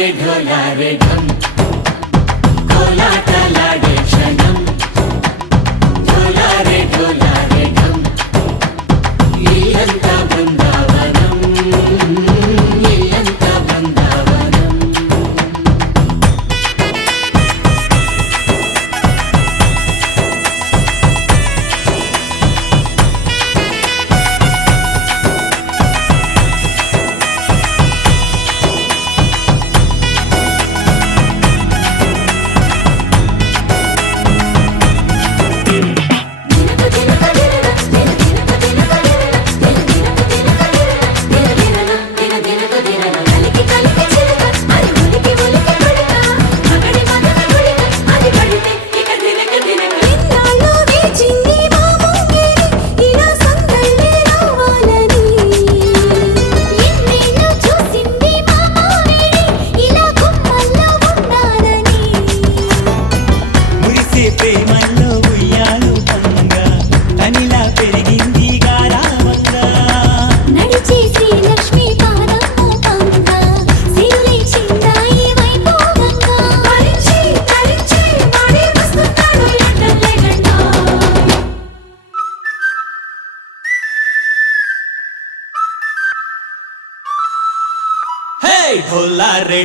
ढोलारे ढम कोलाटलाडे क्षणम ढोलारे ढम इल्लंता बृंदावनम इल्लंता बृंदावनम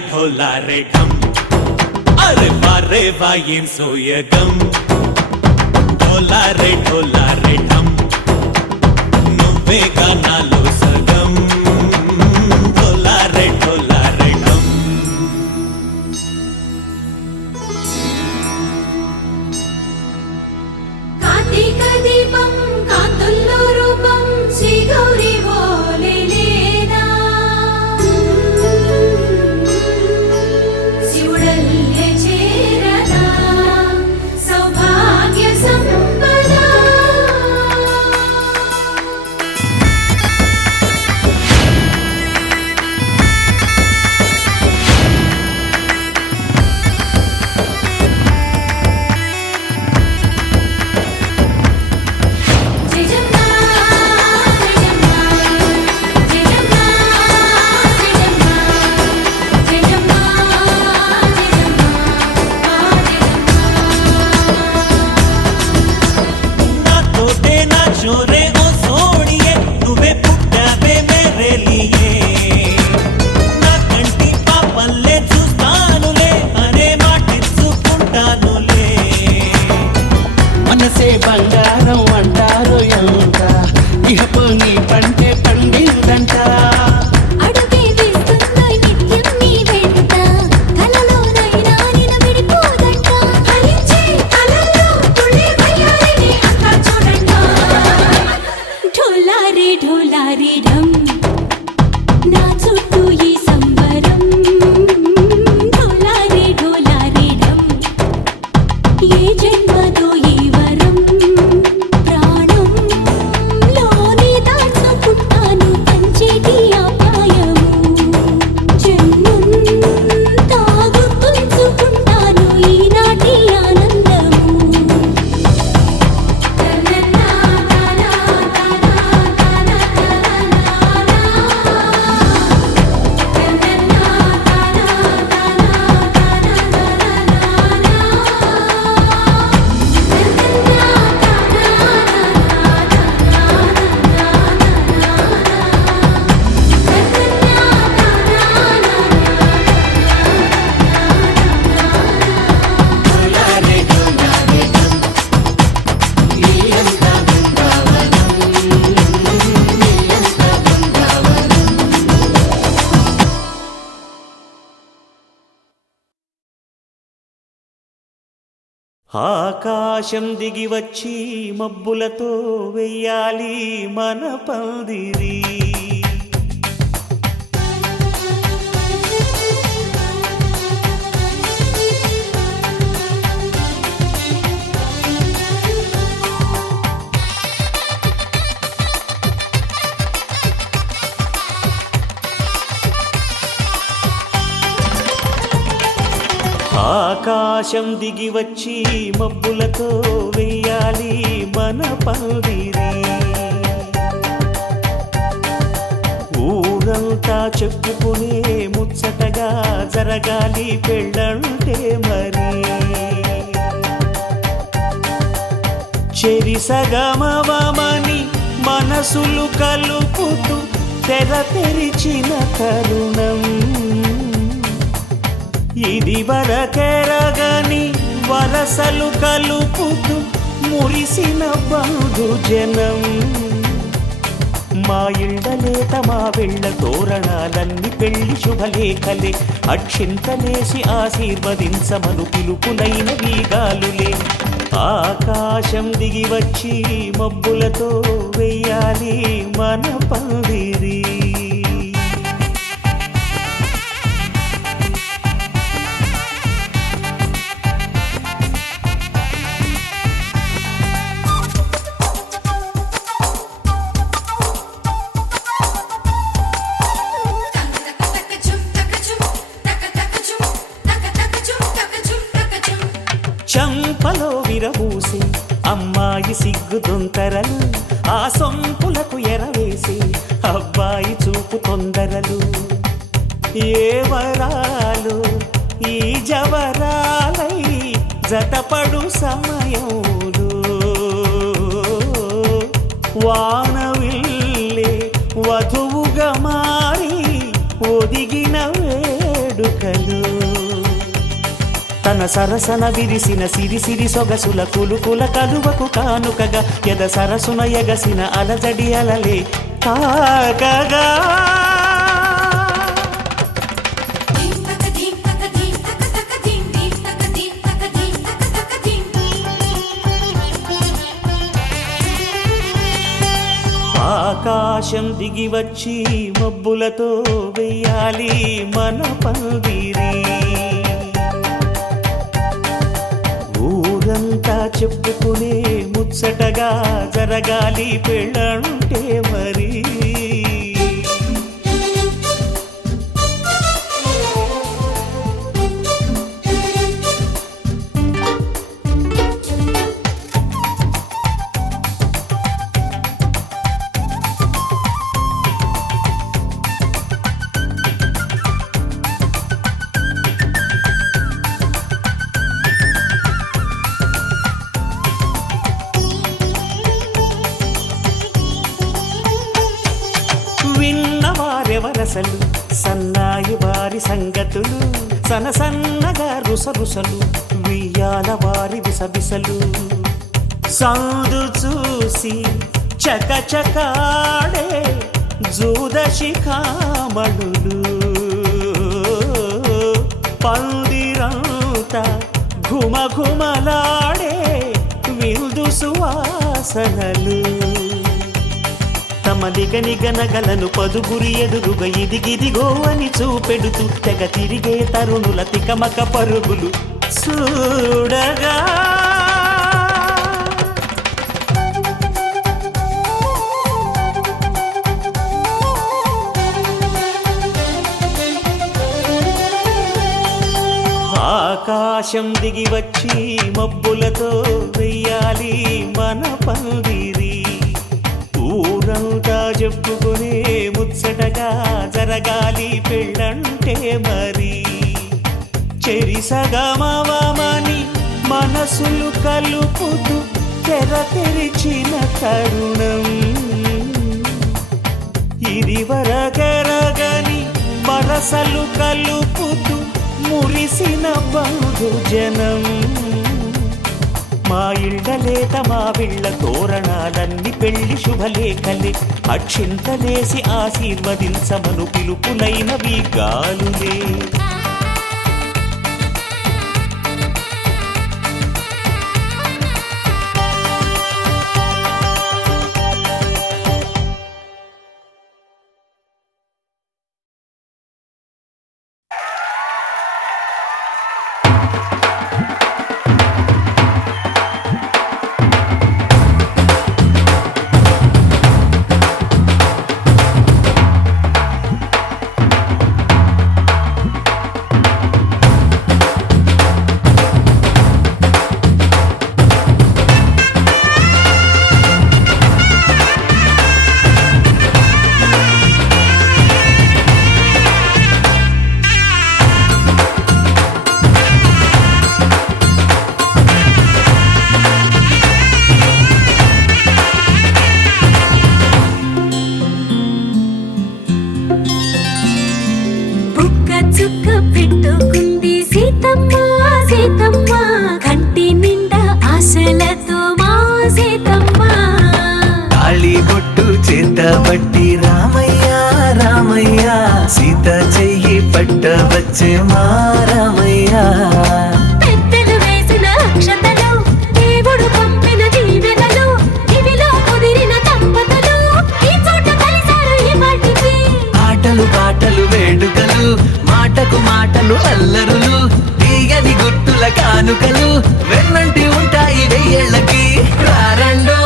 ढोलारे ढम अरे वारे वायें सोयगम ढोलारे ढम నువ్వే గానాలో సగం ढोलारे ढम కార్తీక దీపం కాంతుల్లో రూపం శ్రీ గౌరీ మనసే బంగారం అంటారు ఎంత ఇహపు నీ పంటే పండిందంట అడుగే వేస్తుందో నిత్యం నీ వెంట కలలోనైనా నిన్ను విడిపోదంట ఫలించే కలల్లో తుళ్ళే వయ్యారిని అంతా చూడంట ढोलारे ढम నా చుట్టూ ఈ సంబరం ढोलारे ढम ఏ జన్మదో ఈ వరం ప్రాణం లోని దాచుకుంటాను పంచేటి అపాయము జన్మం తాగుతుంచుకుంటాను ఈనాటి ఆనందము ఆకాశం దిగి వచ్చి మబ్బులతో వెయ్యాలి మన పందిరి ఆకాశం దిగి వచ్చి మబ్బులతో వెయ్యాలి మన పందిరి ఊరంతా చెప్పుకునే ముచ్చటగా జరగాలి పెళ్ళంటే మరి చెరిసగమవమని మనసులు కలుపుతూ తెర తెరిచిన తరుణం ఇది వరకెరగని వరసలు కలుపుతూ మురిసిన బంధుజనం మా ఇళ్ళలేత మా వెళ్ళ తోరణాలన్నీ పెళ్లి శుభలేఖలే అక్షింతలేసి ఆశీర్వదించమను పిలుపులైన వీగాలులే ఆకాశం దిగి వచ్చి మబ్బులతో వెయ్యాలి మన పందిరి చంపలో విరబూసి అమ్మాయి సిగ్గు దొంతరలు ఆ సొంపులకు ఎరవేసి అబ్బాయి చూపు తొందరలు ఏ వరాలు ఈ జవరాలై జతపడు సమయంలో వానవిల్లే వధువుగా మారి ఒదిగిన వేడుకలు తన సరసన విరిసిన సిరిసిరి సొగసుల కులుకుల కలువకు కానుకగా ఎద సరసున ఎగసిన అలజడి అలలే తాకగా ఆకాశం దిగి వచ్చి మబ్బులతో వెయ్యాలి మన పందిరి ఊరంతా చెప్పుకునే ముచ్చటగా జరగాలి పెళ్ళంటే మరి విన్నవారెవరసలు సన్నాయి వారి సంగతులు సన్నగా రుసరుసలు వియ్యాల వారి విసబిసలు సందు చూసి చకచకాడే జూదశిఖామణులు పందిరంతా ఘుమఘుమలాడే విందు సువాసనలు తమ నిగనగలను పదుగురి ఎదురుగా ఇదిగిదిగో అని చూపెడుతూ తెగ తిరిగే తరుణుల తికమక పరుగులు చూడగా ఆకాశం దిగి వచ్చి మబ్బులతో వెయ్యాలి మన పందిరి ఊరంతా చెప్పుకునే ముచ్చటగా జరగాలి పెళ్ళంటే మరి చెరిసగమవమని మనసులు కలుపుతూ తెర తెరిచిన తరుణం ఇది వరకెరగని వరసలు కలుపుతూ మురిసిన బంధుజనం మా ఇళ్ళలేత మా విళ్ళ తోరణాలన్నీ పెళ్లి శుభలేఖలే అక్షింతలేసి ఆశీర్వదించమను పిలుపులైనవి గాలులే చుక్క పెట్టుకుంది సీతమ్మ సీతమ్మ కంటి నిండా ఆశలతో మా సీతమ్మ తాళి బొట్టు చేతబట్టి రామయ్య రామయ్య సీత చెయ్యి పట్టవచ్చే మా రామయ్య పెద్దలు వేసిన అక్షతలు దేవుడు పంపిన దీవెనలు ఇవిలో కుదిరిన దంపతులు ఈ చోట కలిసారు ఈ వాటికి ఆటలు పాటలు వేడుకలు మాటకు మాటలు అల్లరులు తీయని గుట్టుల కానుకలు వెన్నంటి ఉంటాయి వెయ్యేళ్ళకి రారండో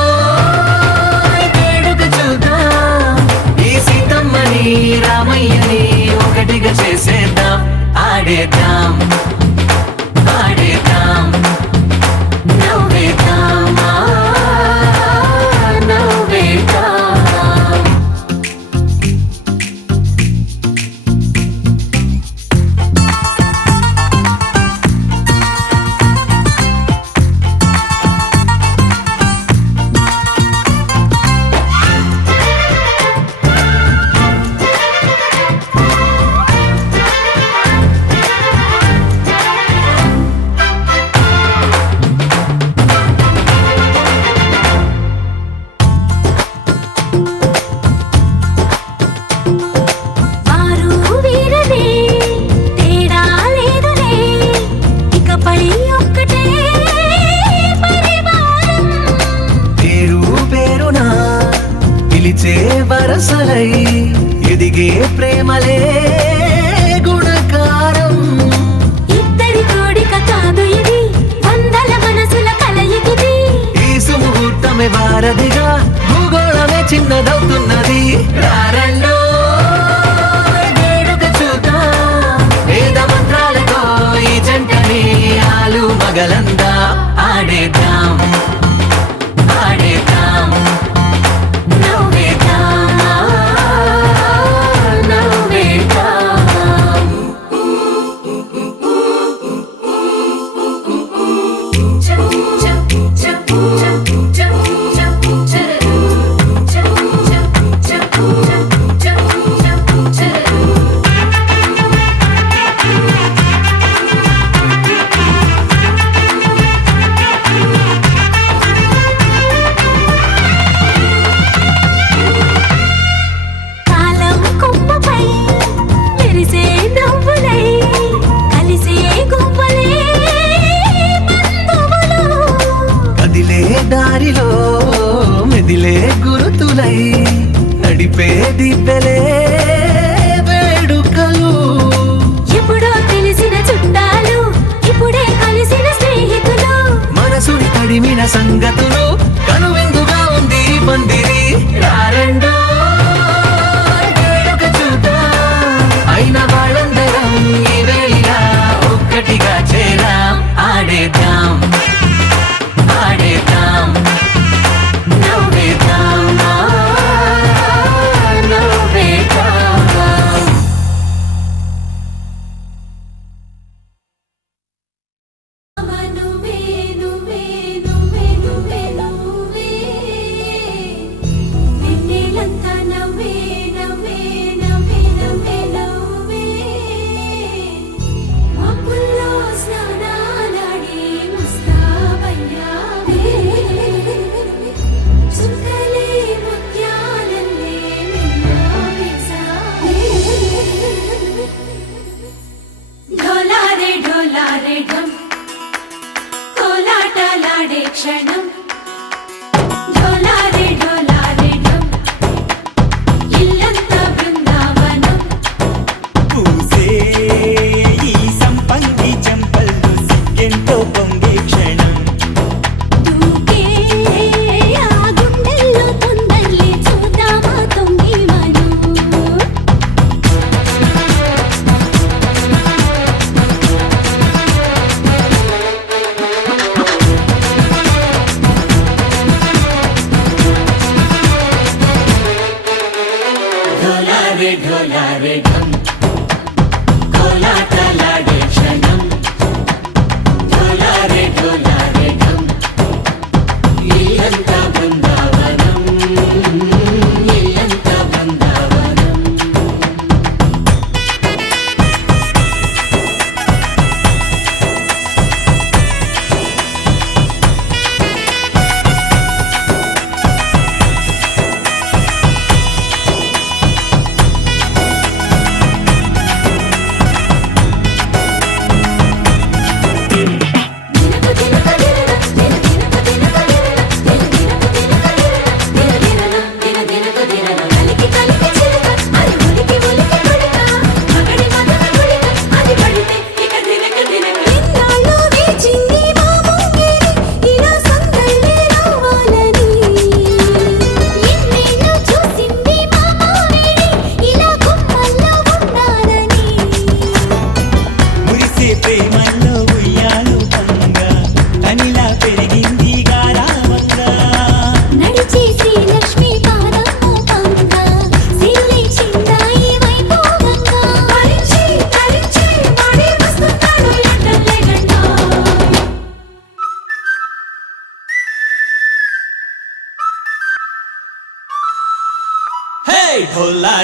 వేడుక చూద్దాం ఈ సీతమ్మని రామయ్యని ఒకటిగా చేసేద్దాం ఆడేద్దాం ఆడేద్దాం నవ్వేద్దాం నవ్వేద్దాం వారు వీరనే తేడా లేదులే ఇకపై ఒక్కటే పరివారం పేరు పేరునా పిలిచే వరసలై ఎదిగే ప్రేమలే గుణకారం ఇద్దరి కోడిక కాదు ఇది వందల మనసుల కలయికిది ఈ సుముహూర్తమే వారధిగా భూగోళమే చిన్నదవుతున్నది రారండో వేడుక చూద్దాం వేద మంత్రాలతో ఈ జంటని ఆలు మగలందా ఆడేద్దాం ఆడేద్దాం నవ్వేద్దాం నవ్వేద్దాం కాలం కొమ్మపై మెరిసే నవ్వులై కలిసే గువ్వలే బంధువులు కదిలే దారిలో మెదిలే గురుతులై నడిపే దిబ్బెలే వేడుకలు ఎప్పుడో తెలిసిన చుట్టాలు ఇప్పుడే కలిసిన స్నేహితులు మనసుని తడిమిన సంగతులు కనువిందుగా ఉంది ఈ పందిరి రారండో వేడుక చూద్దాం అయిన వాళ్ళందరం ఈ వేళ ఒక్కటిగా చేరాం ఆడేద్దాం ఆడేద్దాం నవ్వేద్దాం నవ్వేద్దాం నువ్వే నువ్వే నువ్వే నువ్వే నువ్వే నిన్నేలంతా నవ్వే నవ్వే నవ్వే నవ్వే నవ్వే మబ్బుల్లో స్నానాలాడి ముస్తాబయ్యావే చుక్కలే ముత్యాలల్లే నిన్ను వేసావే ఢోలారే ఢోలారే ఢమ్ కోలాటలాడే క్షణం ఢోలారే ఢోలారే ఢమ్ ఇల్లంతా బృందావనం పూసే ఈ సంపంగి చెంపల్లో సిగ్గెంతో పొంగే క్షణం దూకే ఆ గుండెల్లో తొందరలే చూద్దామా తొంగి మనం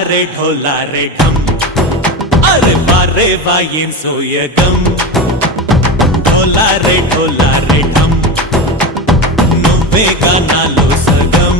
ढोला रे ढम అరే వారే వా ఏం సోయగం ढोला रे ढम నువ్వే గానాలో సగం